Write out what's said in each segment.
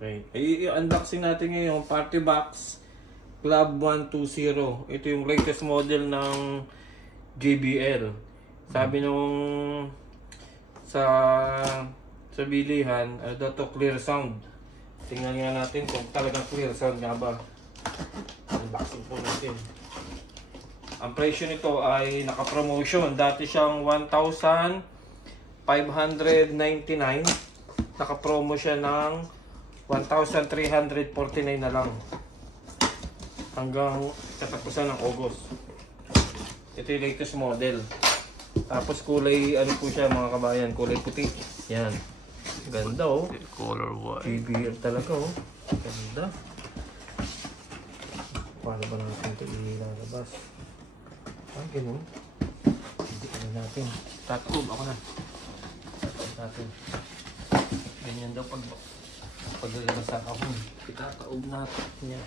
Okay. I-unboxing natin ngayon yung Party Box Club 120. Ito yung latest model ng JBL. Sabi nung sa bilihan, to clear sound. Tingnan nga natin kung talagang clear sound nga ba. Unboxing po natin. Ang presyo nito ay naka-promotion. Dati siyang 1,599. Naka-promo siya ng 1,349 na lang. Hanggang katapusan ng August. Ito yung latest model. Tapos kulay, ano po siya mga kabayan, kulay puti. Yan. Ganda oh. Color white. JBL talaga oh. Ganda. Paano ba natin ito ilalabas? Ah, ganun. Hindi natin. Tatoob ako na. Tatoob natin. Ganyan daw paglalabasa ako. Itataob natin. Yan.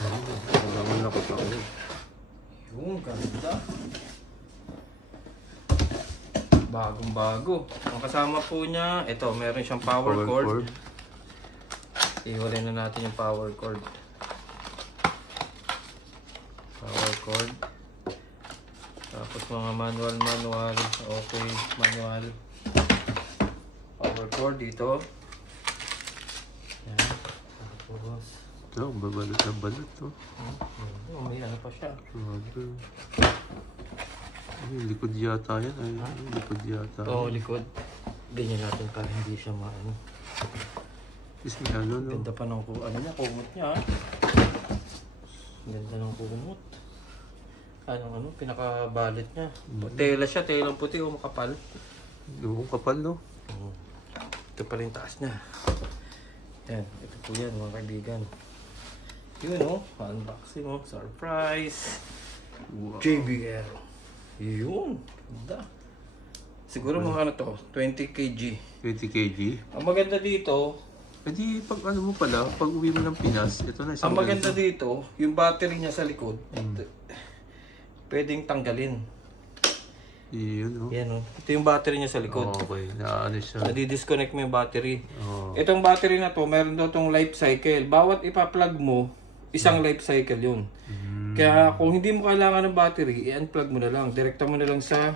Ang ako pa ako. Yung ganda. Bagong bago. Ang kasama po niya, ito, meron siyang power cord. Iwalay na natin yung power cord. Power cord. Tapos mga manual. Okay, manual. Power cord dito. Yan. Tapos. Ito, babalot na balot to. May ano pa siya. Ay, likod yata yan. Ay, likod yata. Oo, likod. Ganyan natin para hindi siya maano. Is may ano, no? Ganda pa ng kumot niya. Ganda ng kumot. Pinakabalit niya. Tela siya, telang puti o makapal. Yung kapal, no? Ito pa rin taas niya. Yan, ito po yan mga kaibigan. Yun o, unboxing o, surprise. Wow. JBL. Yun, ganda. Siguro mga ano to, 20 kg. 20 kg? Ang maganda dito, di pag ano mo pala, pag uwi mo ng Pinas, ito na isang ang maganda dito, yung battery niya sa likod, pwedeng tanggalin. Yun, no? Yan o. Ito yung battery niya sa likod. Oh, okay, naano siya. Nadi-disconnect mo yung battery. Oh. Itong battery na to, meron daw itong life cycle. Bawat ipa-plug mo, isang life cycle yun. Kaya kung hindi mo kailangan ng battery, i-unplug mo na lang. Direkta mo na lang sa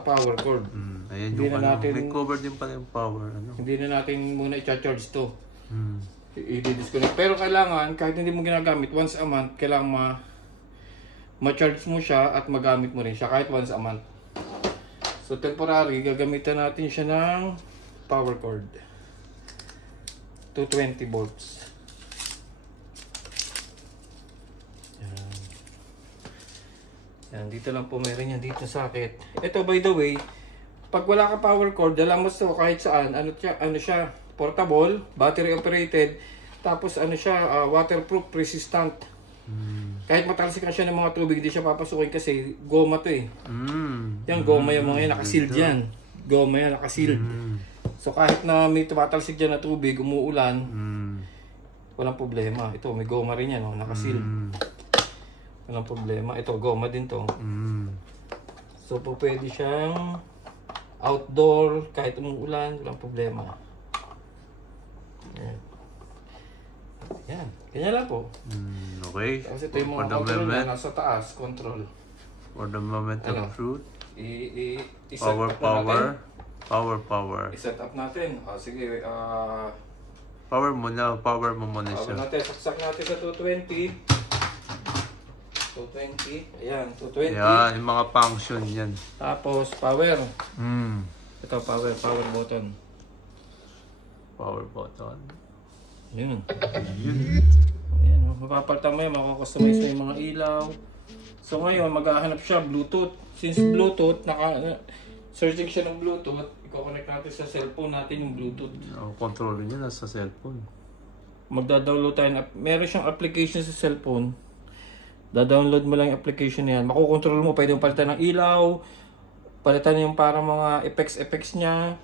power cord. Ayan Hindi yung na ano, natin- may cover din pala yung power. Ano? Hindi na natin muna i-charge to. I-disconnect. Pero kailangan, kahit hindi mo ginagamit, once a month, kailangan ma-charge mo siya at magamit mo rin siya kahit once a month. So temporary, gagamitan natin siya ng power cord. 220 volts. Yan. Yan, dito lang po meron yan dito sa socket. Ito by the way, pag wala ka power cord, dala mo ito kahit saan. Ano siya, portable, battery operated, tapos ano siya, waterproof, resistant. Kahit matalsikan siya ng mga tubig, hindi siya papasukin kasi goma to eh. Yan, goma yung mga yan, nakasealed yan. Goma yan, nakasealed. So kahit na may tumatalsik dyan na tubig, umuulan, walang problema. Ito, may goma rin yan, nakasealed. Walang problema. Ito, goma din to. So po pwede siyang outdoor, kahit umuulan, walang problema. Yan. Yan. Ganyan lang po. Okay. Tapos ito yung mga control na nasa taas. Control. For the moment of Ano? truth. I-set Power, up na natin. power. I-set up natin. Sige. Power mo na, power mo muna Power siya. natin. Saksak natin sa 220. 220. Ayan. 220. Yan, yung mga function yan. Tapos power. Mm. Ito power. Power button. Power button. Yun. Ayan. Mapapalitan mo yan. Makakustomize mo yung mga ilaw. So ngayon, maghahanap siya Bluetooth. Since Bluetooth, searching siya ng Bluetooth, i-connect natin sa cellphone natin yung Bluetooth. Controller niya nasa cellphone. Magda-download tayo. Meron siyang application sa cellphone. Da-download mo lang yung application na yan. Makukontrol mo. Pwede mo palitan ng ilaw. Palitan yung parang mga effects niya.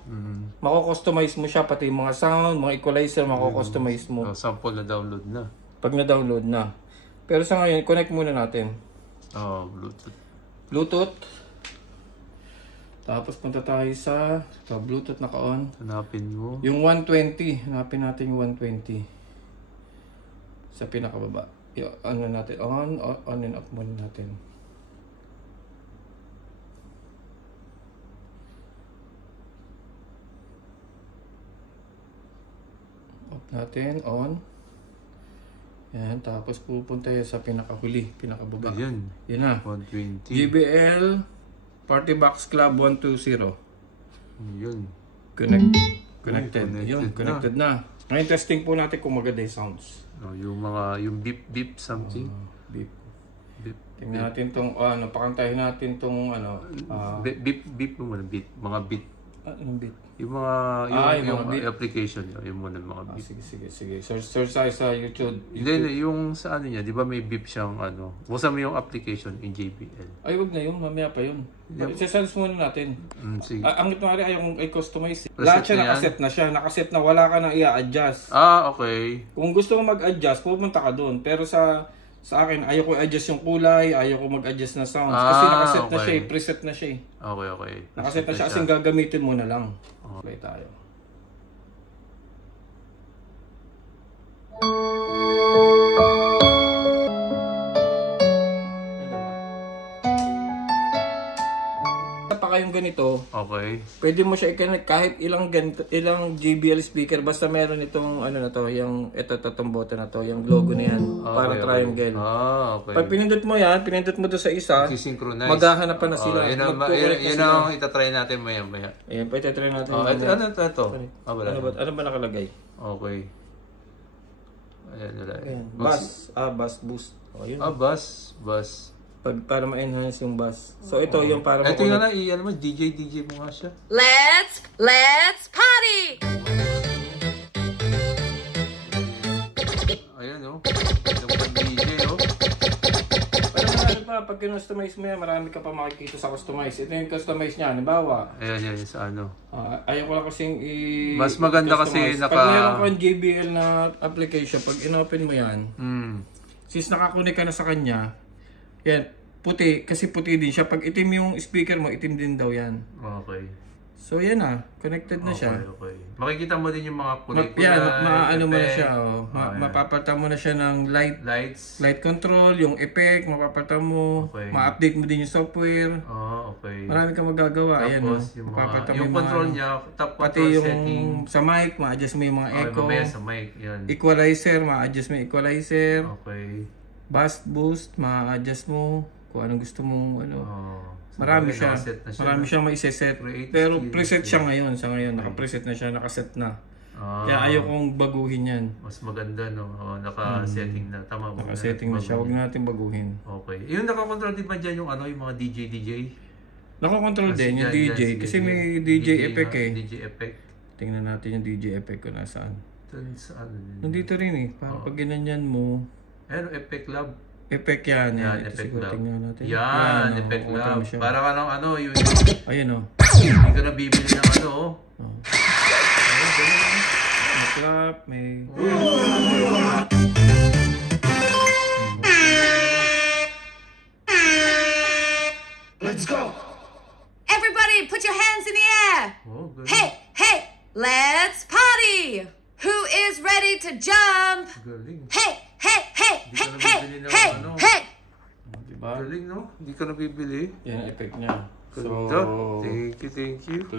Mako-customize mo siya. Pati yung mga sound, mga equalizer, mako-customize mo. So, sample na download na. Pag na-download na. Pero sa ngayon, connect muna natin. Oh, Bluetooth. Bluetooth. Tapos punta tayo sa Bluetooth naka-on. Hanapin mo. Yung 120. Hanapin natin yung 120. Sa pinakababa. Yung ano natin. On and off muna natin. Off natin. On. Yan. Tapos pupunta yan sa pinakahuli. Pinakababa. Ayan. Yan na. 120. JBL Party Box Club 120. Yun. Connected. Yun, connected na. Ngayon testing po natin kung maganda yung sounds. Oh, yung beep beep something. Beep. Beep. Tingnan natin tong pakantahin natin tong Beep beep mo muna beat. Mga beat. Anong beep? Yung mga yung mga beat. application yung muna mga beat. Sige. Search tayo sa YouTube. Hindi, yung sa ano niya, di ba may beep siyang ano. Buksan mo yung application in JBL. Ay, wag na yun. Mamaya pa yun. Isa-search muna natin. Sige. Ang ito nga ayaw kong i-customize. Preset Lahat siya na yan? nakaset na siya. Nakaset na wala ka nang i-adjust. Okay. Kung gusto mo mag-adjust, pupunta ka doon. Pero sa akin, ayaw ko i-adjust yung kulay, ayaw ko mag-adjust na sounds. Kasi nakaset na siya, preset na siya. Okay. Nakaset na siya kasi gagamitin mo na lang. Play tayo. Pa kayong ganito, Okay. pwede mo siya i-connect kahit ilang JBL speaker basta meron itong ano na to, yung itong button na to, yung logo na yan, para triangle. Okay. Pag pinindot mo yan, pinindot mo doon sa isa, Synchronize. maghahanap pa na sila. Yun ang itatry natin maya. Ayan, pwede natin. Ito? Wala. Ano ba nakalagay? Okay. Ayan, wala. Bass boost. Ayun. Bass. Para ma-enhance yung bass. So ito yung para ito nga na, mo, DJ mo nga siya. Let's party! Ayan o. Yung DJ o. Pag kinustomize mo yan, marami ka pa makikita sa customize. Ito yung customize niya. Halimbawa, Ayan, sa ano. ayaw ko lang kasing Mas maganda kasi Pag meron kang JBL na application, pag in-open mo yan, since nakakunik ka na sa kanya, yan, puti. Kasi puti din siya. Pag itim yung speaker mo, itim din daw yan. Okay. So yan na. Connected na siya. Okay. Makikita mo din yung mga kulay-kulay. Yan, maano mo na siya. Mapapalitan mo na siya ng light control, yung effect, mapapalitan mo. Okay. Ma-update mo din yung software. Okay. Marami kang magagawa. Ayan, tapos, yung control niya, pati yung sa mic, ma-adjust mo yung mga echo. Sa mic, yan. Equalizer, ma-adjust mo yung equalizer. Okay. Bass boost, ma-adjust mo kung anong gusto mong marami siya. Marami siyang maiseset. Pero preset siya ngayon. Sa ngayon, naka-preset na siya, nakaset na. Kaya ayaw kong baguhin yan. Mas maganda, no? Naka-setting na. Tama mo. Naka-setting na siya. Huwag natin baguhin. Okay. Yung nakakontrol din ba dyan yung yung mga DJ? Nakakontrol din yung DJ. Kasi may DJ effect eh. DJ effect. Tingnan natin yung DJ effect kung nasaan. Saan? Nandito rin eh. Pag ginanyan mo. Ayan, effect lab. Effect yan. Yan, ito effect siguro lab. tingnan natin. Yan, effect lab. Para ka ng yung... Ayun o. Hindi ka na bibili ng May clap, may... Let's go! Everybody, put your hands in the air! Oh, good. Hey! Let's party! Who is ready to jump? Galing. Hey! Diba? Galing, no? Hindi ka na bibili. Yan ang effect niya. So, thank you.